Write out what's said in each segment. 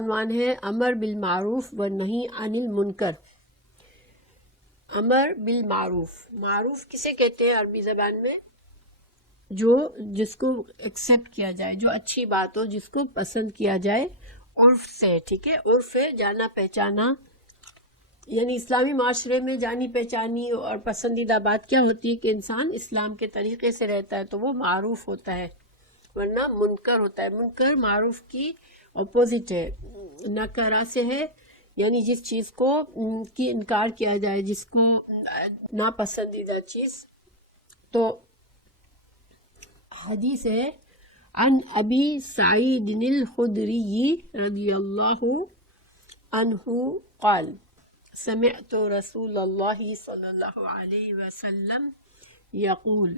عنوان ہے امر بالمعروف و نہی عن المنکر۔ امر بالمعروف، معروف کسے کہتے ہیں عربی زبان میں؟ جس کو ایکسیپٹ کیا جائے، جو اچھی بات ہو، جس کو پسند کیا جائے عرف سے، ٹھیک ہے؟ عرف ہے جانا پہچانا، یعنی اسلامی معاشرے میں جانی پہچانی اور پسندیدہ بات کیا ہوتی ہے کہ انسان اسلام کے طریقے سے رہتا ہے تو وہ معروف ہوتا ہے، ورنہ منکر ہوتا ہے۔ منکر معروف کی اپوزٹ ہے، نکرہ سے ہے، یعنی جس چیز کو کی انکار کیا جائے، جس کو ناپسندیدہ چیز۔ تو حدیث ہے عن ابی سعید الخدری رضی اللہ عنہ قال سمعت رسول اللہ صلی اللہ علیہ وسلم یقول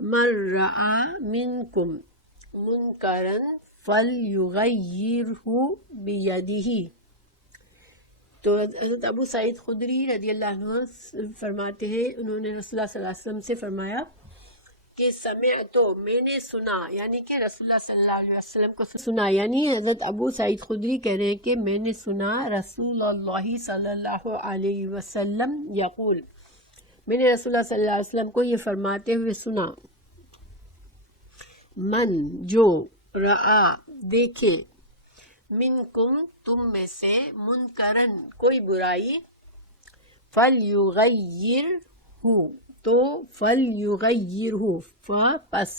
من رأى منکم منکرا فلیغیرہ بیدہ۔ تو حضرت ابو سعید خدری رضی اللہ عنہ فرماتے ہیں، انہوں نے رسول اللہ صلی اللہ علیہ وسلم سے فرمایا کہ سمعتو، میں نے سنا، یعنی کہ رسول اللہ صلی اللہ علیہ وسلم کو سنا، یعنی حضرت ابو سعید خدری کہہ رہے ہیں کہ میں نے سنا رسول اللہ صلی اللہ علیہ وسلم یقول، میں نے رسول اللہ صلی اللہ علیہ وسلم کو یہ فرماتے ہوئے سنا، من جو رآ دیکھے، منکم تم میں سے، منکرن کوئی برائی، فلیغیرہ تو فلیغیرہ، فا پس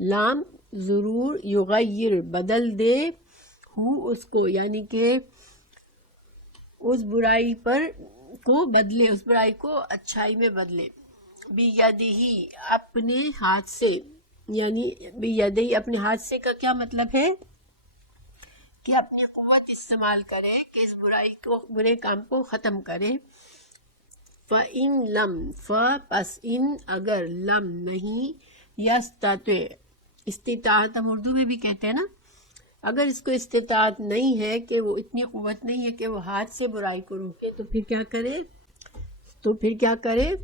لام ضرور، یغیر بدل دے، اس کو یعنی کہ اس برائی پر کو بدلے، اس برائی کو اچھائی میں بدلے، بیدہ اپنے ہاتھ سے، یعنی بیدہ اپنے ہاتھ سے کا کیا مطلب ہے کہ اپنی قوت استعمال کرے کہ اس برائی کو، برے کام کو ختم کرے۔ فَإِن لَم، پس ان اگر، لم نہیں، یستطع، استطاعت ہم اردو میں بھی کہتے ہیں نا، اگر اس کو استطاعت نہیں ہے کہ وہ اتنی قوت نہیں ہے کہ وہ ہاتھ سے برائی کو روکے، تو پھر کیا کرے؟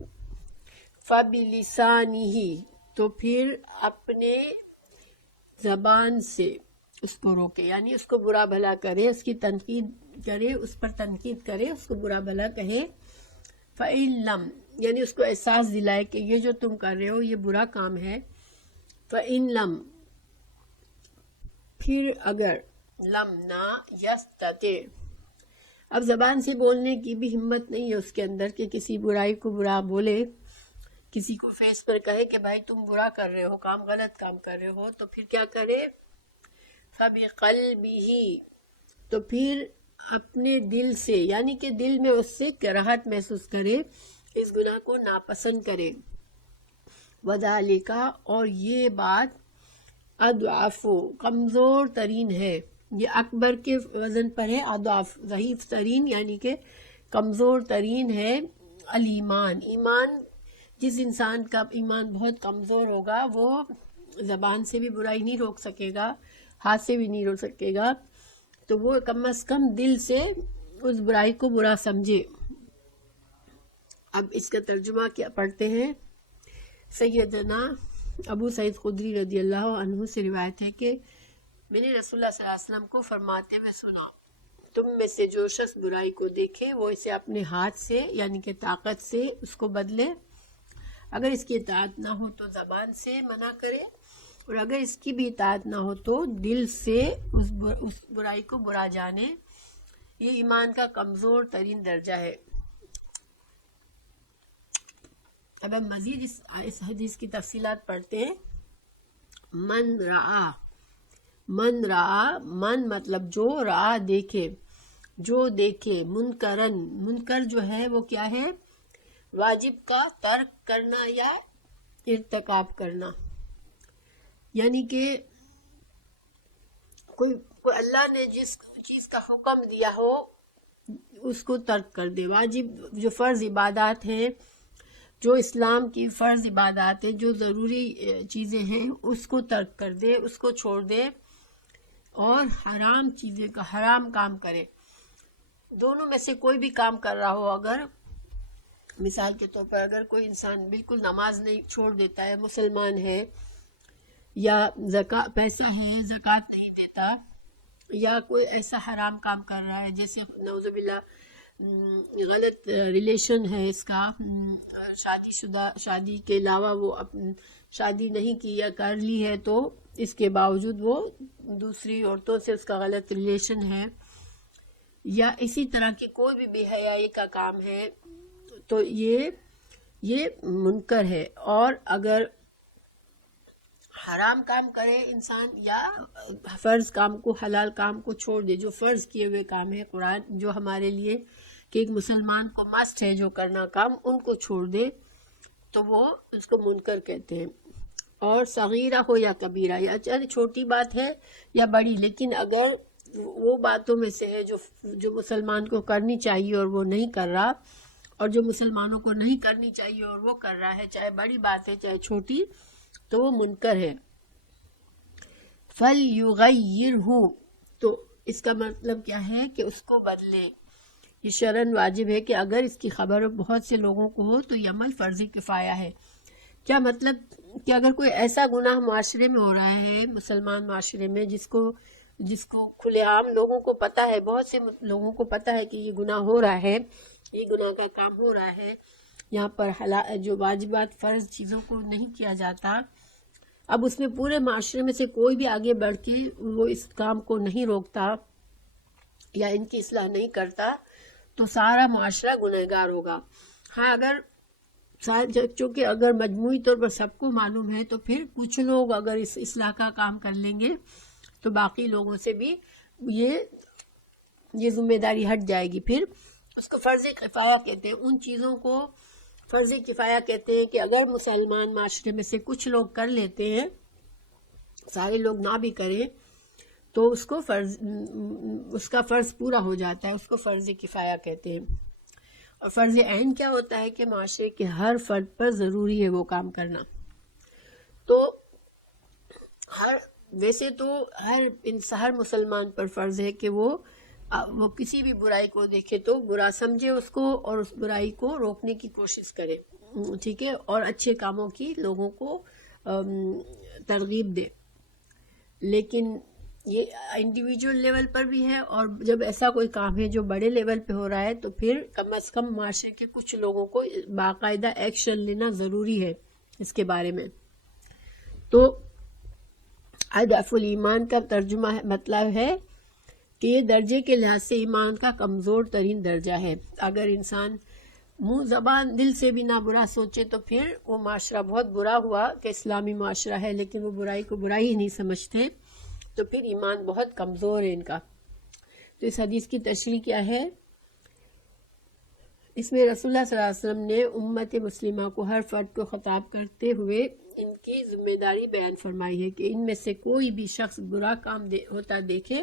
فَبِلِسَانِهِ تو پھر اپنے زبان سے اس کو روکے، یعنی اس کو برا بھلا کرے، اس کی تنقید کرے، اس پر تنقید کرے، اس کو برا بھلا کہے۔ فَإِن لَم یعنی اس کو احساس دلائے کہ یہ جو تم کر رہے ہو یہ برا کام ہے۔ فَإِن لَم پھر اگر، لم نہ، یستطع اب زبان سے بولنے کی بھی ہمت نہیں ہے اس کے اندر کہ کسی برائی کو برا بولے، کسی کو فیس پر کہے کہ بھائی تم برا کر رہے ہو، غلط کام کر رہے ہو، تو پھر کیا کرے؟ فَبِقَلْبِهِ تو پھر اپنے دل سے، یعنی کہ دل میں اس سے کراہت محسوس کرے، اس گناہ کو ناپسند کرے۔ وَذَلِكَ اور یہ بات، اضعف کمزور ترین ہے، یہ اکبر کے وزن پر ہے، اضعف ضعیف ترین یعنی کہ کمزور ترین ہے، الایمان ایمان۔ جس انسان کا ایمان بہت کمزور ہوگا وہ زبان سے بھی برائی نہیں روک سکے گا، ہاتھ سے بھی نہیں روک سکے گا، تو وہ کم از کم دل سے اس برائی کو برا سمجھے۔ اب اس کا ترجمہ کیا پڑھتے ہیں۔ سیدنا ابو سعید خدری رضی اللہ عنہ سے روایت ہے کہ میں نے رسول اللہ صلی اللہ علیہ وسلم کو فرماتے ہوئے سنا، تم میں سے جو شخص برائی کو دیکھے وہ اسے اپنے ہاتھ سے یعنی کہ طاقت سے اس کو بدلے، اگر اس کی اطاعت نہ ہو تو زبان سے منع کرے، اور اگر اس کی بھی اطاعت نہ ہو تو دل سے اس برائی کو برا جانے۔ یہ ایمان کا کمزور ترین درجہ ہے۔ اب ہم مزید اس حدیث کی تفصیلات پڑھتے ہیں۔ من رعا، من مطلب جو، رعا دیکھے، جو دیکھے، منکرن منکر جو ہے وہ کیا ہے؟ واجب کا ترک کرنا یا ارتکاب کرنا، یعنی کہ کوئی اللہ نے جس چیز کا حکم دیا ہو اس کو ترک کر دے۔ واجب جو فرض عبادات ہیں، جو اسلام کی فرض عبادات ہیں، جو ضروری چیزیں ہیں، اس کو ترک کر دے، اس کو چھوڑ دے، اور حرام چیزیں کا حرام کام کرے۔ دونوں میں سے کوئی بھی کام کر رہا ہو، اگر مثال کے طور پر اگر کوئی انسان بالکل نماز نہیں چھوڑ دیتا ہے، مسلمان ہے، یا پیسہ ہے، زکوٰۃ نہیں دیتا، یا کوئی ایسا حرام کام کر رہا ہے، جیسے نعوذ باللہ غلط ریلیشن ہے اس کا، شادی شدہ، شادی کے علاوہ وہ شادی نہیں کی یا کر لی ہے تو اس کے باوجود وہ دوسری عورتوں سے اس کا غلط ریلیشن ہے، یا اسی طرح کی کوئی بھی بے حیائی کا کام ہے، تو یہ منکر ہے۔ اور اگر حرام کام کرے انسان یا فرض کام کو، حلال کام کو چھوڑ دے، جو فرض کیے ہوئے کام ہے قرآن جو ہمارے لیے کہ ایک مسلمان کو مسٹ ہے جو کرنا کام، ان کو چھوڑ دے تو وہ اس کو منکر کہتے ہیں۔ اور صغیرہ ہو یا کبیرہ، یا چاہے چھوٹی بات ہے یا بڑی، لیکن اگر وہ باتوں میں سے ہے جو مسلمان کو کرنی چاہیے اور وہ نہیں کر رہا، اور جو مسلمانوں کو نہیں کرنی چاہیے اور وہ کر رہا ہے، چاہے بڑی بات ہے چاہے چھوٹی، تو وہ منکر ہے۔ فَلْيُغَيِّرْهُ، تو اس کا مطلب کیا ہے کہ اس کو بدلے۔ یہ شرعاً واجب ہے کہ اگر اس کی خبر بہت سے لوگوں کو ہو تو یہ عمل فرض کفایہ ہے۔ کیا مطلب کہ اگر کوئی ایسا گناہ معاشرے میں ہو رہا ہے، مسلمان معاشرے میں، جس کو کھلے عام لوگوں کو پتہ ہے، بہت سے لوگوں کو پتہ ہے کہ یہ گناہ ہو رہا ہے، یہ گناہ کا کام ہو رہا ہے، یہاں پر جو واجبات فرض چیزوں کو نہیں کیا جاتا، اب اس میں پورے معاشرے میں سے کوئی بھی آگے بڑھ کے وہ اس کام کو نہیں روکتا یا ان کی اصلاح نہیں کرتا، تو سارا معاشرہ گنہگار ہوگا۔ ہاں، چونکہ اگر مجموعی طور پر سب کو معلوم ہے تو پھر کچھ لوگ اگر اس اصلاح کا کام کر لیں گے تو باقی لوگوں سے بھی یہ ذمہ داری ہٹ جائے گی۔ پھر اس کو فرض کفایہ کہتے ہیں، ان چیزوں کو فرض کفایہ کہتے ہیں کہ اگر مسلمان معاشرے میں سے کچھ لوگ کر لیتے ہیں، سارے لوگ نہ بھی کریں، تو اس کا فرض پورا ہو جاتا ہے، اس کو فرض کفایہ کہتے ہیں۔ اور فرض عین کیا ہوتا ہے کہ معاشرے کے ہر فرد پر ضروری ہے وہ کام کرنا۔ تو ویسے تو ہر مسلمان پر فرض ہے کہ وہ کسی بھی برائی کو دیکھے تو برا سمجھے اس کو اور اس برائی کو روکنے کی کوشش کرے، ٹھیک ہے، اور اچھے کاموں کی لوگوں کو ترغیب دے۔ لیکن یہ انڈیویجول لیول پر بھی ہے، اور جب ایسا کوئی کام ہے جو بڑے لیول پہ ہو رہا ہے تو پھر کم از کم معاشرے کے کچھ لوگوں کو باقاعدہ ایکشن لینا ضروری ہے اس کے بارے میں۔ تو اضعف الایمان کا ترجمہ مطلب ہے کہ یہ درجے کے لحاظ سے ایمان کا کمزور ترین درجہ ہے۔ اگر انسان منہ زبان دل سے بھی نہ برا سوچے تو پھر وہ معاشرہ بہت برا ہوا کہ اسلامی معاشرہ ہے لیکن وہ برائی کو برائی ہی نہیں سمجھتے، تو پھر ایمان بہت کمزور ہے ان کا۔ تو اس حدیث کی تشریح کیا ہے؟ اس میں رسول اللہ صلی اللہ علیہ وسلم نے امت مسلمہ کو ہر فرد کو خطاب کرتے ہوئے ان کی ذمہ داری بیان فرمائی ہے کہ ان میں سے کوئی بھی شخص برا کام ہوتا دیکھے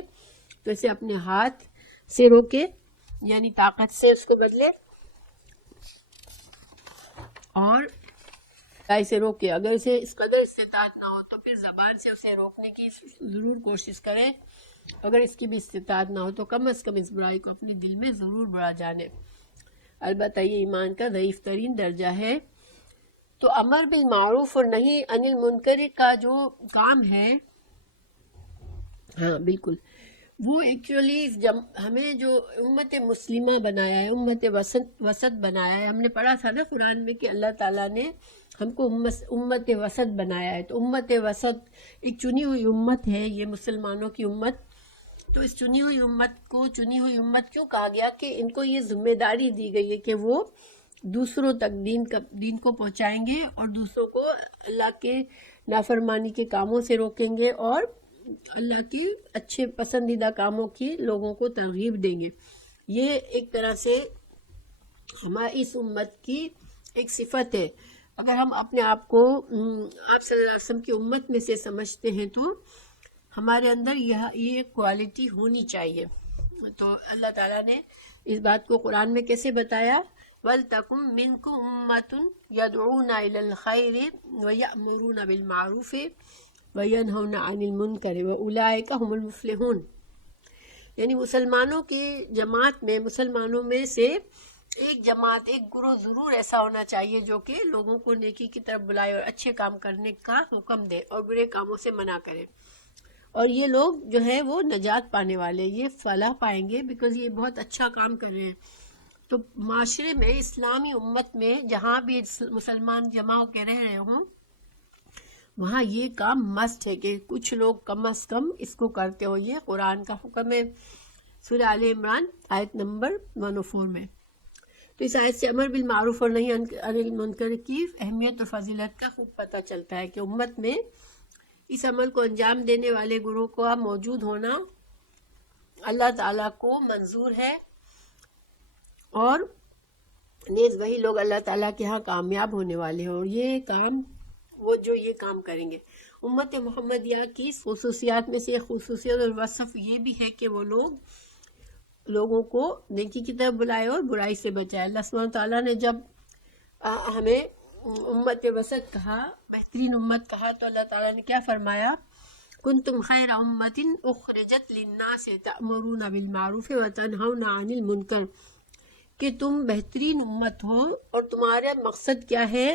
تو اسے اپنے ہاتھ سے روکے، یعنی طاقت سے اس کو بدلے، اور سے روکے۔ اگر اسے اس قدر استطاعت نہ ہو تو پھر زبان سے اسے روکنے کی ضرور کوشش کرے، اگر اس کی بھی استطاعت نہ ہو تو کم از کم اس برائی کو اپنے دل میں ضرور برا جانے۔ البتہ یہ ایمان کا ضعیف ترین درجہ ہے۔ تو امر بالمعروف اور نہی عن المنکر کا جو کام ہے، ہاں بالکل، وہ ایکچولی ہمیں جو امت مسلمہ بنایا ہے، امت وسط بنایا ہے، ہم نے پڑھا تھا نا قرآن میں کہ اللہ تعالیٰ نے ہم کو امت وسط بنایا ہے۔ تو امت وسط ایک چنی ہوئی امت ہے، یہ مسلمانوں کی امت۔ تو اس چنی ہوئی امت کیوں کہا گیا؟ کہ ان کو یہ ذمہ داری دی گئی ہے کہ وہ دوسروں تک دین کو پہنچائیں گے اور دوسروں کو اللہ کے نافرمانی کے کاموں سے روکیں گے اور اللہ کی اچھے پسندیدہ کاموں کی لوگوں کو ترغیب دیں گے۔ یہ ایک طرح سے ہماری اس امت کی ایک صفت ہے۔ اگر ہم اپنے آپ کو آپ صلی اللہ علیہ وسلم کی امت میں سے سمجھتے ہیں تو ہمارے اندر یہ کوالٹی ہونی چاہیے۔ تو اللہ تعالیٰ نے اس بات کو قرآن میں کیسے بتایا؟ وَلْتَكُمْ مِنْكُمْ أُمَّةٌ يَدْعُونَ إِلَى الْخَيْرِ وَيَأْمُرُونَ بِالْمَعْرُوفِ وَيَنْهَوْنَ عَنِ الْمُنْكَرِ وَأُولَٰئِكَ هُمُ الْمُفْلِحُونَ، یعنی مسلمانوں کی جماعت میں، مسلمانوں میں سے ایک جماعت، ایک گروہ ضرور ایسا ہونا چاہیے جو کہ لوگوں کو نیکی کی طرف بلائے اور اچھے کام کرنے کا حکم دے اور برے کاموں سے منع کرے۔ اور یہ لوگ جو ہے وہ نجات پانے والے، یہ فلاح پائیں گے بیکاز یہ بہت اچھا کام کر رہے ہیں۔ تو معاشرے میں، اسلامی امت میں جہاں بھی مسلمان جمع ہو کے رہ رہے ہوں، وہاں یہ کام مسٹ ہے کہ کچھ لوگ کم از کم اس کو کرتے ہو۔ یہ قرآن کا حکم ہے، سورہ آل عمران آیت نمبر 104 میں۔ تو اس آیت سے امر بالمعروف اور نہی عن المنکر کی اہمیت اور فضیلت کا خوب پتہ چلتا ہے کہ امت میں اس عمل کو انجام دینے والے گروہ کا موجود ہونا اللہ تعالیٰ کو منظور ہے، اور نیز وہی لوگ اللہ تعالیٰ کے ہاں کامیاب ہونے والے ہیں، اور یہ کام وہ جو یہ کام کریں گے۔ امت محمدیہ کی خصوصیات میں سے ایک خصوصیت اور وصف یہ بھی ہے کہ وہ لوگوں کو نیکی کی طرف بلائے اور برائی سے بچائے۔ اللہ سبحانہ تعالیٰ نے جب ہمیں امت وسط کہا، بہترین امت کہا، تو اللہ تعالیٰ نے کیا فرمایا؟ کنتم خیر امت اخرجت للناس تأمرون بالمعروف وتنہون عن المنکر، کہ تم بہترین امت ہو، اور تمہارا مقصد کیا ہے؟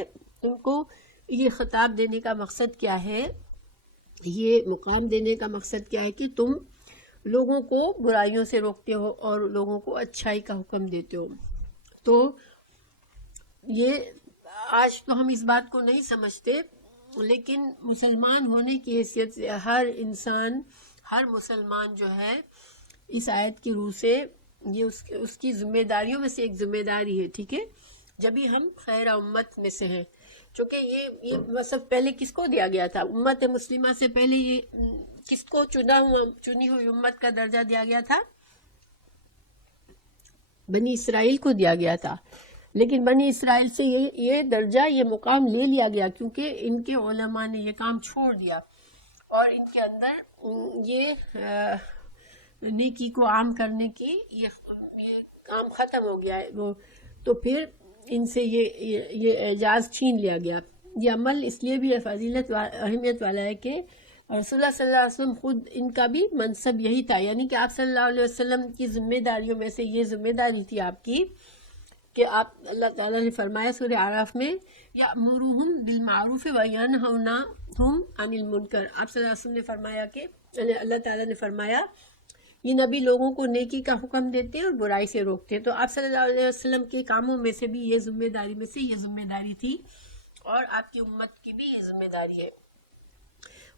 تم کو یہ خطاب دینے کا مقصد کیا ہے؟ یہ مقام دینے کا مقصد کیا ہے کہ تم لوگوں کو برائیوں سے روکتے ہو اور لوگوں کو اچھائی کا حکم دیتے ہو۔ تو یہ آج تو ہم اس بات کو نہیں سمجھتے، لیکن مسلمان ہونے کی حیثیت سے ہر انسان، ہر مسلمان جو ہے اس آیت کی روح سے یہ اس کی ذمہ داریوں میں سے ایک ذمہ داری ہے، ٹھیک ہے؟ جب ہی ہم خیر امت میں سے ہیں، چونکہ یہ وصف پہلے کس کو دیا گیا تھا؟ امت مسلمہ سے پہلے یہ کس کو چنی ہوئی امت کا درجہ دیا گیا تھا؟ بنی اسرائیل کو دیا گیا تھا، لیکن بنی اسرائیل سے یہ درجہ، یہ مقام لے لیا گیا کیونکہ ان کے علماء نے یہ کام چھوڑ دیا، اور ان کے اندر یہ نیکی کو عام کرنے کی یہ کام ختم ہو گیا ہے، وہ تو پھر ان سے یہ اعزاز چھین لیا گیا۔ یہ عمل اس لیے بھی فضیلت اہمیت والا ہے کہ رسول اللہ صلی اللہ علیہ وسلم خود ان کا بھی منصب یہی تھا، یعنی کہ آپ صلی اللہ علیہ وسلم کی ذمہ داریوں میں سے یہ ذمہ داری تھی آپ کی کہ آپ، اللہ تعالیٰ نے فرمایا سورہ اعراف میں، یأمرہم بالمعروف وینہونہم عن المنکر، آپ صلی اللہ علیہ وسلم نے فرمایا کہ اللہ تعالیٰ نے فرمایا یہ نبی لوگوں کو نیکی کا حکم دیتے اور برائی سے روکتے۔ تو آپ صلی اللہ علیہ وسلم کے کاموں میں سے بھی یہ ذمہ داری میں سے یہ ذمہ داری تھی، اور آپ کی امت کی بھی یہ ذمہ داری ہے۔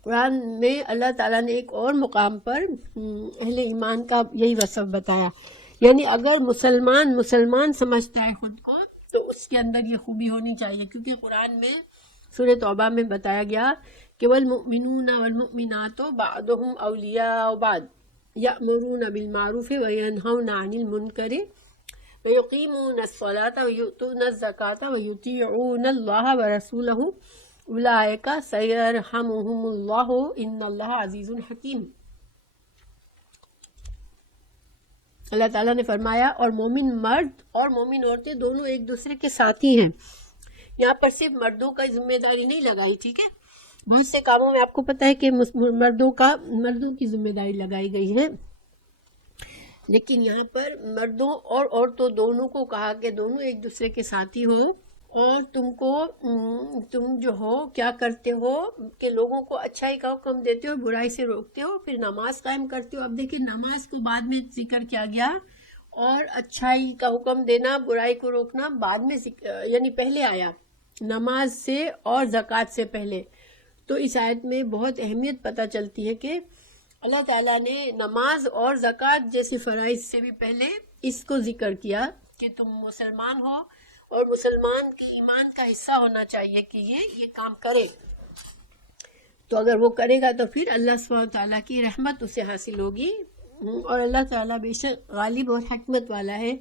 قرآن میں اللہ تعالیٰ نے ایک اور مقام پر اہل ایمان کا یہی وصف بتایا، یعنی اگر مسلمان سمجھتا ہے خود کو تو اس کے اندر یہ خوبی ہونی چاہیے، کیونکہ قرآن میں سورہ توبہ میں بتایا گیا کہ والمؤمنون والمؤمنات بعضهم اولیاء بعض یأمرون بالمعروف وینہون عن المنکر ویقیمون الصلاة ویؤتون الزکاة ویطیعون اللہ ورسولہ اولئک سیرحمہم اللہ ان اللہ عزیز حکیم۔ اللہ تعالیٰ نے فرمایا اور مومن مرد اور مومن عورتیں دونوں ایک دوسرے کے ساتھی ہیں۔ یہاں پر صرف مردوں کا ذمہ داری نہیں لگائی، ٹھیک ہے؟ بہت سے کاموں میں آپ کو پتہ ہے کہ مردوں کی ذمہ داری لگائی گئی ہے، لیکن یہاں پر مردوں اور عورتوں دونوں کو کہا کہ دونوں ایک دوسرے کے ساتھی ہو، اور تم جو ہو کیا کرتے ہو کہ لوگوں کو اچھائی کا حکم دیتے ہو، برائی سے روکتے ہو، پھر نماز قائم کرتے ہو۔ اب دیکھیں نماز کو بعد میں ذکر کیا گیا، اور اچھائی کا حکم دینا، برائی کو روکنا بعد میں یعنی پہلے آیا نماز سے اور زکوٰۃ سے پہلے۔ تو اس آیت میں بہت اہمیت پتہ چلتی ہے کہ اللہ تعالیٰ نے نماز اور زکوٰۃ جیسے فرائض سے بھی پہلے اس کو ذکر کیا کہ تم مسلمان ہو، اور مسلمان کے ایمان کا حصہ ہونا چاہیے کہ یہ کام کرے۔ تو اگر وہ کرے گا تو پھر اللہ سبحانہ تعالیٰ کی رحمت اسے حاصل ہوگی، اور اللہ تعالیٰ بے شک غالب اور حکمت والا ہے۔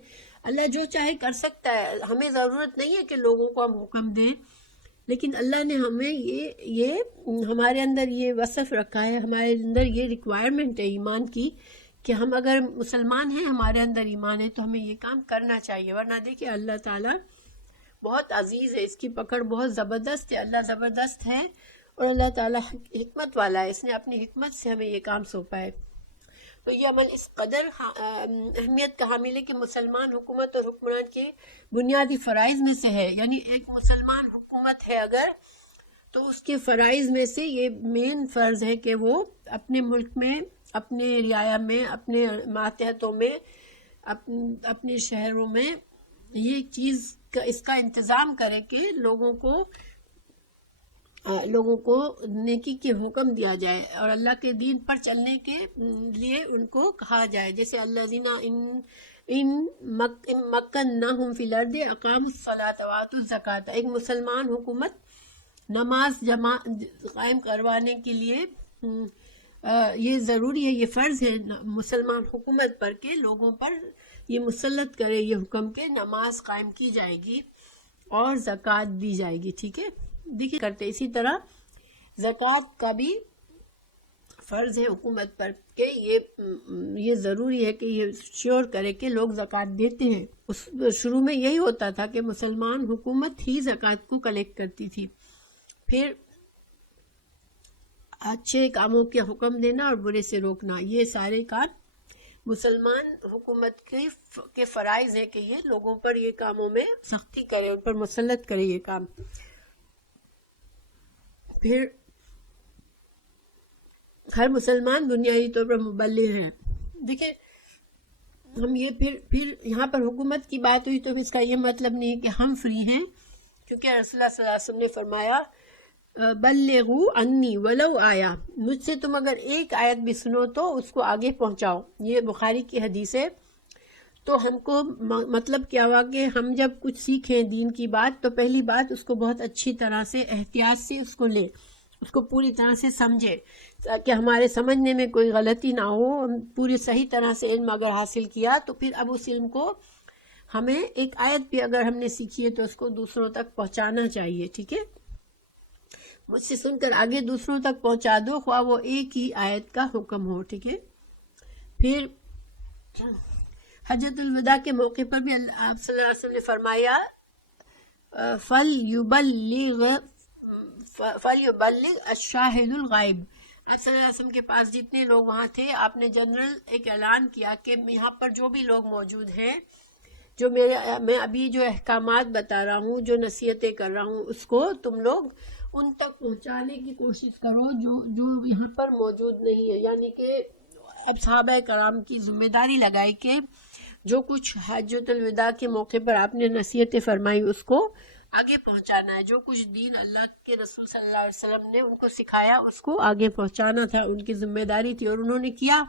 اللہ جو چاہے کر سکتا ہے، ہمیں ضرورت نہیں ہے کہ لوگوں کو ہم حکم دیں، لیکن اللہ نے ہمیں یہ ہمارے اندر یہ وصف رکھا ہے، ہمارے اندر یہ ریکوائرمنٹ ہے ایمان کی کہ ہم اگر مسلمان ہیں، ہمارے اندر ایمان ہے، تو ہمیں یہ کام کرنا چاہیے۔ ورنہ دیکھیں اللہ تعالیٰ بہت عزیز ہے، اس کی پکڑ بہت زبردست ہے، اللہ زبردست ہے، اور اللہ تعالیٰ حکمت والا ہے، اس نے اپنی حکمت سے ہمیں یہ کام سونپا ہے۔ تو یہ عمل اس قدر اہمیت کا حامل ہے کہ مسلمان حکومت اور حکمران کے بنیادی فرائض میں سے ہے، یعنی ایک مسلمان حکومت ہے اگر تو اس کے فرائض میں سے یہ مین فرض ہے کہ وہ اپنے ملک میں، اپنے رعایا میں، اپنے ماتحتوں میں، اپنے شہروں میں یہ چیز اس کا انتظام کرے کہ لوگوں کو نیکی کے حکم دیا جائے اور اللہ کے دین پر چلنے کے لیے ان کو کہا جائے. جیسے الذین ان مکناہم فی الارض اقاموا الصلاۃ وآتوا الزکاۃ، ایک مسلمان حکومت نماز قائم کروانے کے لیے یہ ضروری ہے، یہ فرض ہے مسلمان حکومت پر کہ لوگوں پر یہ مسلط کرے یہ حکم کہ نماز قائم کی جائے گی اور زکوٰۃ دی جائے گی. ٹھیک ہے، دیکھیے کرتے اسی طرح زکوٰۃ کا بھی فرض ہے حکومت پر کہ یہ ضروری ہے کہ یہ شیور کرے کہ لوگ زکوٰۃ دیتے ہیں. شروع میں یہی ہوتا تھا کہ مسلمان حکومت ہی زکوٰۃ کو کلیکٹ کرتی تھی، پھر اچھے کاموں کے حکم دینا اور برے سے روکنا، یہ سارے کام مسلمان حکومت کے فرائض ہے کہ یہ لوگوں پر یہ کاموں میں سختی کرے، ان پر مسلط کرے یہ کام. پھر ہر مسلمان بنیادی طور پر مبلغ ہے. دیکھیں ہم یہ پھر یہاں پر حکومت کی بات ہوئی تو اس کا یہ مطلب نہیں ہے کہ ہم فری ہیں، کیونکہ رسول اللہ صلی اللہ علیہ وسلم نے فرمایا بلغوا عنی ولو آیا، مجھ سے تم اگر ایک آیت بھی سنو تو اس کو آگے پہنچاؤ. یہ بخاری کی حدیث ہے. تو ہم کو مطلب کیا ہوا کہ ہم جب کچھ سیکھیں دین کی بات تو پہلی بات اس کو بہت اچھی طرح سے احتیاط سے اس کو لیں، اس کو پوری طرح سے سمجھے تاکہ ہمارے سمجھنے میں کوئی غلطی نہ ہو. پوری صحیح طرح سے علم اگر حاصل کیا تو پھر اب اس علم کو ہمیں ایک آیت بھی اگر ہم نے سیکھی ہے تو اس کو دوسروں تک پہنچانا چاہیے. ٹھیک ہے، مجھ سے سن کر آگے دوسروں تک پہنچا دو، خواہ وہ ایک ہی آیت کا حکم ہو. ٹھیک ہے، پھر حجۃ الوداع کے موقع پر بھی آپ صلی اللہ علیہ وسلم نے فرمایا فَلْيُبَلِّغْ الشَّاهِدُ الْغَائِبُ. آپ صلی اللہ علیہ وسلم کے پاس جتنے لوگ وہاں تھے، آپ نے جنرل ایک اعلان کیا کہ یہاں پر جو بھی لوگ موجود ہیں، جو میں ابھی جو احکامات بتا رہا ہوں، جو نصیحتیں کر رہا ہوں، اس کو تم لوگ ان تک پہنچانے کی کوشش کرو جو یہاں پر موجود نہیں ہے. یعنی کہ اب صحابہ کرام کی ذمہ داری لگائی کہ جو کچھ حجۃ الوداع کے موقع پر آپ نے نصیحتیں فرمائی اس کو آگے پہنچانا ہے. جو کچھ دین اللہ کے رسول صلی اللہ علیہ وسلم نے ان کو سکھایا اس کو آگے پہنچانا تھا، ان کی ذمہ داری تھی اور انہوں نے کیا.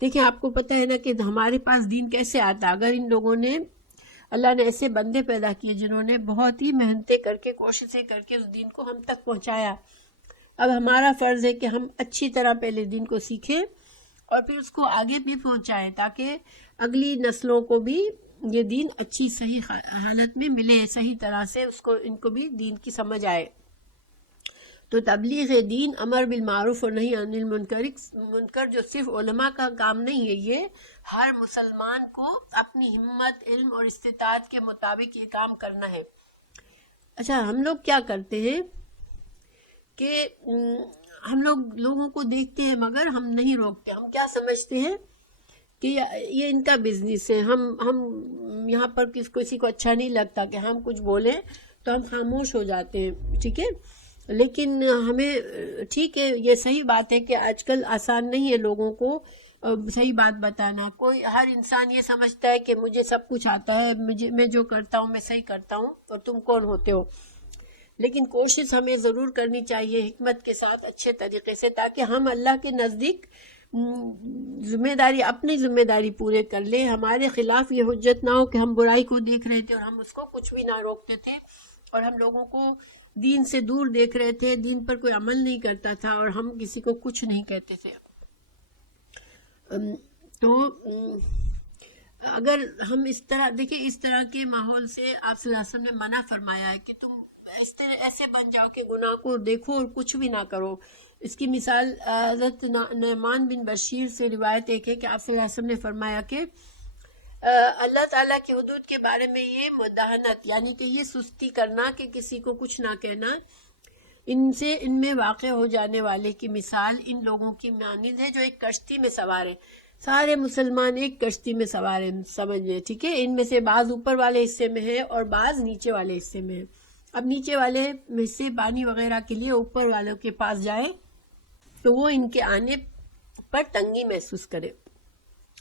دیکھیں آپ کو پتہ ہے نا کہ ہمارے پاس دین کیسے آتا. اگر ان لوگوں نے، اللہ نے ایسے بندے پیدا کیے جنہوں نے بہت ہی محنتیں کر کے، کوششیں کر کے اس دین کو ہم تک پہنچایا. اب ہمارا فرض ہے کہ ہم اچھی طرح پہلے دین کو سیکھیں اور پھر اس کو آگے بھی پہنچائیں تاکہ اگلی نسلوں کو بھی یہ دین اچھی صحیح حالت میں ملے، صحیح طرح سے ان کو بھی دین کی سمجھ آئے. تو تبلیغ دین، امر بالمعروف اور نہی عن المنکر جو صرف علماء کا کام نہیں ہے، یہ ہر مسلمان کو اپنی ہمت، علم اور استطاعت کے مطابق یہ کام کرنا ہے. اچھا، ہم لوگ کیا کرتے ہیں کہ ہم لوگوں کو دیکھتے ہیں مگر ہم نہیں روکتے. ہم کیا سمجھتے ہیں کہ یہ ان کا بزنس ہے، ہم یہاں پر کسی کو اچھا نہیں لگتا کہ ہم کچھ بولیں تو ہم خاموش ہو جاتے ہیں. ٹھیک ہے، لیکن ہمیں ٹھیک ہے، یہ صحیح بات ہے کہ آج کل آسان نہیں ہے لوگوں کو صحیح بات بتانا. ہر انسان یہ سمجھتا ہے کہ مجھے سب کچھ آتا ہے، میں جو کرتا ہوں میں صحیح کرتا ہوں اور تم کون ہوتے ہو. لیکن کوشش ہمیں ضرور کرنی چاہیے حکمت کے ساتھ، اچھے طریقے سے، تاکہ ہم اللہ کے نزدیک اپنی ذمہ داری پورے کر لیں. ہمارے خلاف یہ حجت نہ ہو کہ ہم برائی کو دیکھ رہے تھے اور ہم اس کو کچھ بھی نہ روکتے تھے، اور ہم لوگوں کو دین سے دور دیکھ رہے تھے، دین پر کوئی عمل نہیں کرتا تھا اور ہم کسی کو کچھ نہیں کہتے تھے. تو اگر ہم اس طرح دیکھیں، اس طرح کے ماحول سے آپ صلی اللہ علیہ وسلم نے منع فرمایا ہے کہ تم ایسے بن جاؤ کہ گناہ کو دیکھو اور کچھ بھی نہ کرو. اس کی مثال حضرت نعمان بن بشیر سے روایت ایک ہے کہ آپ صلی اللہ علیہ وسلم نے فرمایا کہ اللہ تعالیٰ کی حدود کے بارے میں یہ مداہنت، یعنی کہ یہ سستی کرنا کہ کسی کو کچھ نہ کہنا، ان میں واقع ہو جانے والے کی مثال ان لوگوں کی مانند ہے جو ایک کشتی میں سوار ہے. سارے مسلمان ایک کشتی میں سوار ہیں، سمجھ لیں. ٹھیک ہے، ان میں سے بعض اوپر والے حصے میں ہے اور بعض نیچے والے حصے میں ہے. اب نیچے والے میں سے پانی وغیرہ کے لیے اوپر والوں کے پاس جائے تو وہ ان کے آنے پر تنگی محسوس کرے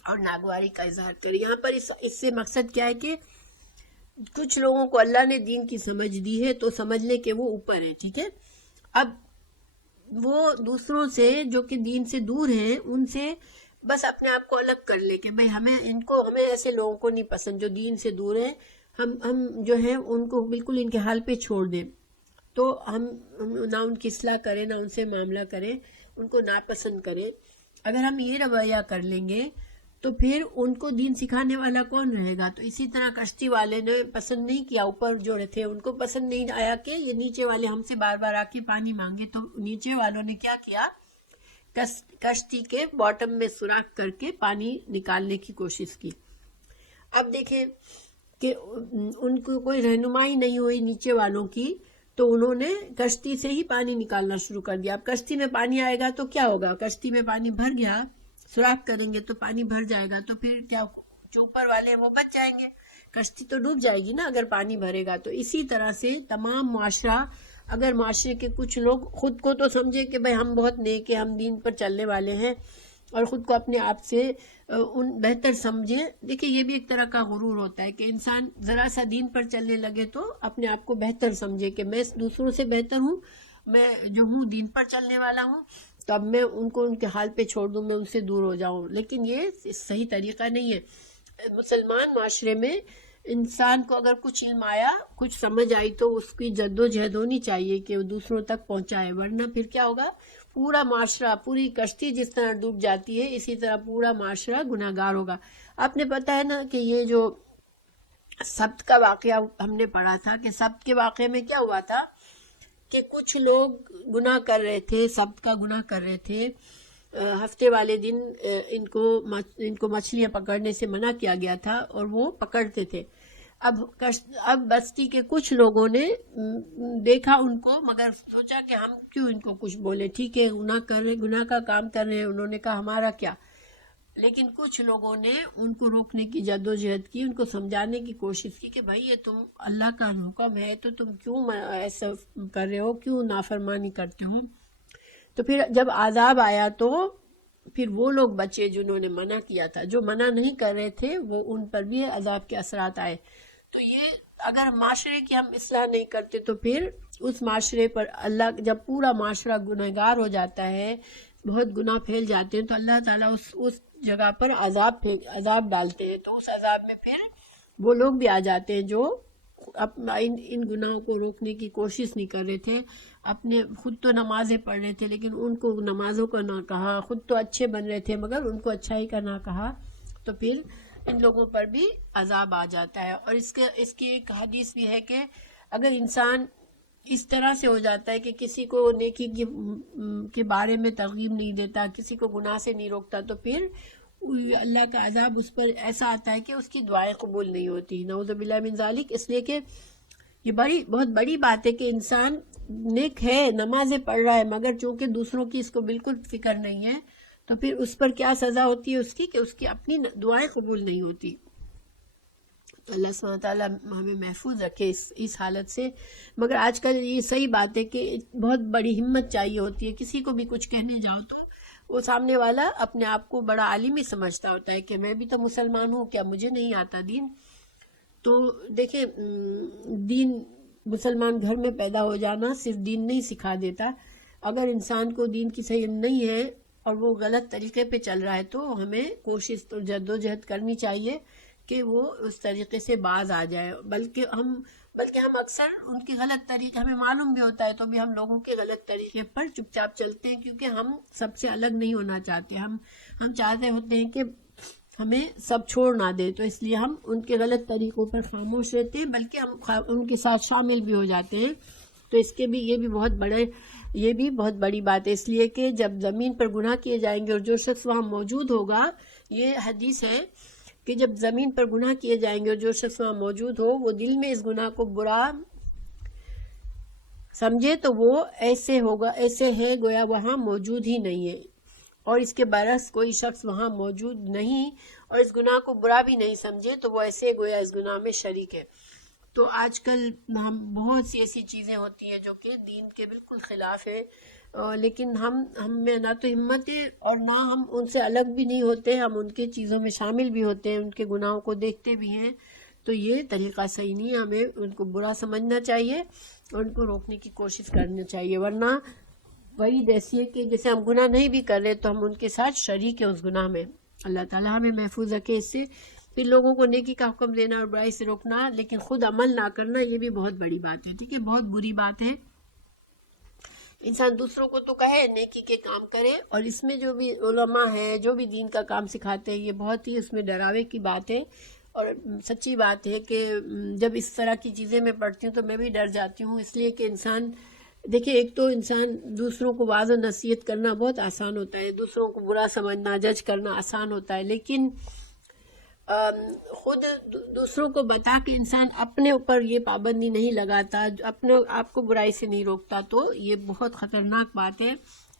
اور ناگواری کا اظہار کرے. یہاں پر اس سے مقصد کیا ہے کہ کچھ لوگوں کو اللہ نے دین کی سمجھ دی ہے تو سمجھ لے کہ وہ اوپر ہیں, ٹھیک ہے. اب وہ دوسروں سے جو کہ دین سے دور ہیں ان سے بس اپنے آپ کو الگ کر لے کہ بھئی ہمیں ایسے لوگوں کو نہیں پسند جو دین سے دور ہیں, ہم جو ہیں ان کو بالکل ان کے حال پہ چھوڑ دیں. تو ہم نہ ان کی اصلاح کریں, نہ ان سے معاملہ کریں, ان کو ناپسند کریں. اگر ہم یہ رویہ کر لیں گے تو پھر ان کو دین سکھانے والا کون رہے گا؟ تو اسی طرح کشتی والے نے پسند نہیں کیا, اوپر جو تھے ان کو پسند نہیں آیا کہ یہ نیچے والے ہم سے بار بار آ کے پانی مانگے, تو نیچے والوں نے کیا کیا, کشتی کے باٹم میں سوراخ کر کے پانی نکالنے کی کوشش کی. اب دیکھیں کہ ان کو کوئی رہنمائی نہیں ہوئی نیچے والوں کی, تو انہوں نے کشتی سے ہی پانی نکالنا شروع کر دیا. اب کشتی میں پانی آئے گا تو کیا ہوگا؟ کشتی میں پانی بھر گیا, سوراخ کریں گے تو پانی بھر جائے گا, تو پھر کیا جو اوپر والے وہ بچ جائیں گے, کشتی تو ڈوب جائے گی نا اگر پانی بھرے گا. تو اسی طرح سے تمام معاشرہ, اگر معاشرے کے کچھ لوگ خود کو تو سمجھے کہ بھئی ہم بہت نیک ہیں, ہم دین پر چلنے والے ہیں, اور خود کو اپنے آپ سے بہتر سمجھے. دیکھیں یہ بھی ایک طرح کا غرور ہوتا ہے کہ انسان ذرا سا دین پر چلنے لگے تو اپنے آپ کو بہتر سمجھے کہ میں دوسروں سے بہتر ہوں, میں جو ہوں دین پر چلنے والا ہوں, تو اب میں ان کو ان کے حال پہ چھوڑ دوں, میں ان سے دور ہو جاؤں. لیکن یہ صحیح طریقہ نہیں ہے. مسلمان معاشرے میں انسان کو اگر کچھ علم آیا, کچھ سمجھ آئی, تو اس کی جد و جہد ہونی چاہیے کہ وہ دوسروں تک پہنچائے, ورنہ پھر کیا ہوگا, پورا معاشرہ, پوری کشتی جس طرح ڈوب جاتی ہے اسی طرح پورا معاشرہ گناہ گار ہوگا. آپ نے پتا ہے نا کہ یہ جو سبت کا واقعہ ہم نے پڑھا تھا, کہ سبت کے واقعے میں کیا ہوا تھا کہ کچھ لوگ گناہ کر رہے تھے, سبت کا گناہ کر رہے تھے. ہفتے والے دن ان کو مچھلیاں پکڑنے سے منع کیا گیا تھا اور وہ پکڑتے تھے. اب بستی کے کچھ لوگوں نے دیکھا ان کو, مگر سوچا کہ ہم کیوں ان کو کچھ بولے, ٹھیک ہے گناہ کا کام کر رہے ہیں, انہوں نے کہا ہمارا کیا. لیکن کچھ لوگوں نے ان کو روکنے کی جد و جہد کی, ان کو سمجھانے کی کوشش کی کہ بھائی یہ تم اللہ کا حکم ہے تو تم کیوں ایسا کر رہے ہو, کیوں نافرمانی کرتے ہو. تو پھر جب عذاب آیا تو پھر وہ لوگ بچے جنہوں نے منع کیا تھا, جو منع نہیں کر رہے تھے وہ ان پر بھی عذاب کے اثرات آئے. تو یہ اگر معاشرے کی ہم اصلاح نہیں کرتے تو پھر اس معاشرے پر اللہ, جب پورا معاشرہ گنہگار ہو جاتا ہے, بہت گناہ پھیل جاتے ہیں, تو اللہ تعالیٰ اس جگہ پر عذاب ڈالتے ہیں. تو اس عذاب میں پھر وہ لوگ بھی آ جاتے ہیں جو ان گناہوں کو روکنے کی کوشش نہیں کر رہے تھے. اپنے خود تو نمازیں پڑھ رہے تھے لیکن ان کو نمازوں کا نہ کہا, خود تو اچھے بن رہے تھے مگر ان کو اچھائی کا نہ کہا, تو پھر ان لوگوں پر بھی عذاب آ جاتا ہے. اور اس کی ایک حدیث بھی ہے کہ اگر انسان اس طرح سے ہو جاتا ہے کہ کسی کو نیکی کے بارے میں ترغیب نہیں دیتا, کسی کو گناہ سے نہیں روکتا, تو پھر اللہ کا عذاب اس پر ایسا آتا ہے کہ اس کی دعائیں قبول نہیں ہوتی, نعوذ باللہ من ذالک. اس لیے کہ یہ بہت بڑی بات ہے کہ انسان نیک ہے, نمازیں پڑھ رہا ہے, مگر چونکہ دوسروں کی اس کو بالکل فکر نہیں ہے, تو پھر اس پر کیا سزا ہوتی ہے اس کی, کہ اس کی اپنی دعائیں قبول نہیں ہوتی. تو اللہ سبحانہ وتعالیٰ ہمیں محفوظ رکھے اس حالت سے. مگر آج کل یہ صحیح بات ہے کہ بہت بڑی ہمت چاہیے ہوتی ہے, کسی کو بھی کچھ کہنے جاؤ تو وہ سامنے والا اپنے آپ کو بڑا عالم ہی سمجھتا ہوتا ہے کہ میں بھی تو مسلمان ہوں, کیا مجھے نہیں آتا دین. تو دیکھیں دین, مسلمان گھر میں پیدا ہو جانا صرف دین نہیں سکھا دیتا. اگر انسان کو دین کی صحیح نہیں ہے اور وہ غلط طریقے پہ چل رہا ہے تو ہمیں کوشش تو جد و جہد کرنی چاہیے کہ وہ اس طریقے سے باز آ جائے. بلکہ ہم اکثر ان کے غلط طریقے ہمیں معلوم بھی ہوتا ہے تو بھی ہم لوگوں کے غلط طریقے پر چپ چاپ چلتے ہیں, کیونکہ ہم سب سے الگ نہیں ہونا چاہتے. ہم چاہتے ہوتے ہیں کہ ہمیں سب چھوڑ نہ دے, تو اس لیے ہم ان کے غلط طریقوں پر خاموش رہتے ہیں, بلکہ ہم ان کے ساتھ شامل بھی ہو جاتے ہیں. تو یہ بھی بہت بڑی بات ہے, اس لیے کہ جب زمین پر گناہ کیے جائیں گے اور جو شخص وہاں موجود ہوگا, یہ حدیث ہے کہ جب زمین پر گناہ کیے جائیں گے اور جو شخص وہاں موجود ہو وہ دل میں اس گناہ کو برا سمجھے تو وہ ایسے ہے گویا وہاں موجود ہی نہیں ہے, اور اس کے برعکس کوئی شخص وہاں موجود نہیں اور اس گناہ کو برا بھی نہیں سمجھے تو وہ ایسے گویا اس گناہ میں شریک ہے. تو آج کل ہم بہت سی ایسی چیزیں ہوتی ہیں جو کہ دین کے بالکل خلاف ہے، لیکن ہم میں نہ تو ہمت ہے اور نہ ہم ان سے الگ بھی نہیں ہوتے، ہم ان کے چیزوں میں شامل بھی ہوتے ہیں، ان کے گناہوں کو دیکھتے بھی ہیں. تو یہ طریقہ صحیح نہیں ہے، ہمیں ان کو برا سمجھنا چاہیے اور ان کو روکنے کی کوشش کرنا چاہیے، ورنہ وعید ایسی ہے کہ جیسے ہم گناہ نہیں بھی کر رہے تو ہم ان کے ساتھ شریک ہیں اس گناہ میں. اللہ تعالیٰ ہمیں محفوظ رکھے اس سے. پھر لوگوں کو نیکی کا حکم دینا اور برائی سے روکنا لیکن خود عمل نہ کرنا، یہ بھی بہت بڑی بات ہے. ٹھیک ہے، بہت بری بات ہے. انسان دوسروں کو تو کہے نیکی کے کام کرے، اور اس میں جو بھی علماء ہیں جو بھی دین کا کام سکھاتے ہیں، یہ بہت ہی اس میں ڈراوے کی بات ہے. اور سچی بات ہے کہ جب اس طرح کی چیزیں میں پڑھتی ہوں تو میں بھی ڈر جاتی ہوں، اس لیے کہ انسان دیکھیں، ایک تو انسان دوسروں کو واعظ و نصیحت کرنا بہت آسان ہوتا ہے، دوسروں کو برا سمجھنا، جج کرنا آسان ہوتا ہے، لیکن خود دوسروں کو بتا کے انسان اپنے اوپر یہ پابندی نہیں لگاتا، اپنے آپ کو برائی سے نہیں روکتا، تو یہ بہت خطرناک بات ہے.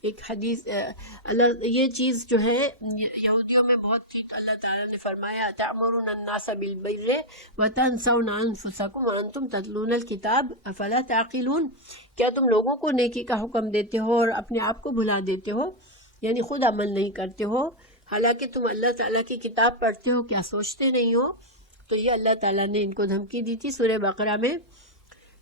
ایک حدیث اللہ یہ چیز جو ہے یہودیوں میں بہت تھی. اللہ تعالیٰ نے فرمایا تأمرون الناس بالبر وتنسون انفسکم وانتم تتلون الکتاب افلا تعقلون. کیا تم لوگوں کو نیکی کا حکم دیتے ہو اور اپنے آپ کو بھلا دیتے ہو، یعنی خود عمل نہیں کرتے ہو، حالانکہ تم اللہ تعالیٰ کی کتاب پڑھتے ہو، کیا سوچتے نہیں ہو؟ تو یہ اللہ تعالیٰ نے ان کو دھمکی دی تھی سورہ بقرہ میں.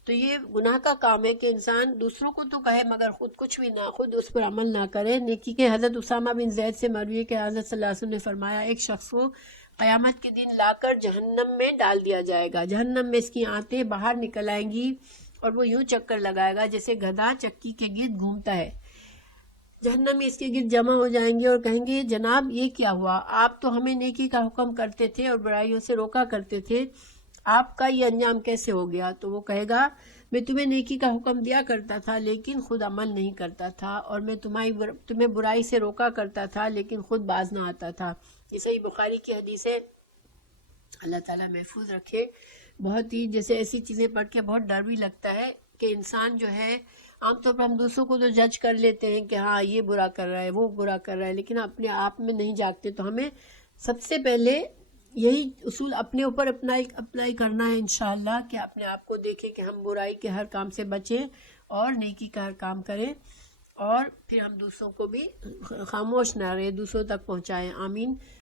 تو یہ گناہ کا کام ہے کہ انسان دوسروں کو تو کہے مگر خود کچھ بھی نہ، خود اس پر عمل نہ کرے. نیکی کے حضرت اسامہ بن زید سے مروی کہ حضرت صلی اللہ علیہ وسلم نے فرمایا ایک شخص کو قیامت کے دن لا کر جہنم میں ڈال دیا جائے گا، جہنم میں اس کی آنتیں باہر نکل آئیں گی اور وہ یوں چکر لگائے گا جیسے گدھا چکی کے گرد گھومتا ہے. جہنم میں اس کے گرد جمع ہو جائیں گے اور کہیں گے جناب یہ کیا ہوا، آپ تو ہمیں نیکی کا حکم کرتے تھے اور برائیوں سے روکا کرتے تھے، آپ کا یہ انجام کیسے ہو گیا؟ تو وہ کہے گا میں تمہیں نیکی کا حکم دیا کرتا تھا لیکن خود عمل نہیں کرتا تھا، اور میں تمہیں برائی سے روکا کرتا تھا لیکن خود باز نہ آتا تھا. یہ صحیح بخاری کی حدیث ہے. اللہ تعالیٰ محفوظ رکھے. بہت ہی جیسے ایسی چیزیں پڑھ کے بہت ڈر بھی لگتا ہے کہ انسان جو ہے عام طور پر ہم دوسروں کو تو جج کر لیتے ہیں کہ ہاں یہ برا کر رہا ہے، وہ برا کر رہا ہے، لیکن اپنے آپ میں نہیں جاگتے. تو ہمیں سب سے پہلے یہی اصول اپنے اوپر اپلائی کرنا ہے انشاءاللہ، کہ اپنے آپ کو دیکھیں کہ ہم برائی کے ہر کام سے بچیں اور نیکی کا ہر کام کریں، اور پھر ہم دوسروں کو بھی خاموش نہ رہے، دوسروں تک پہنچائیں. آمین.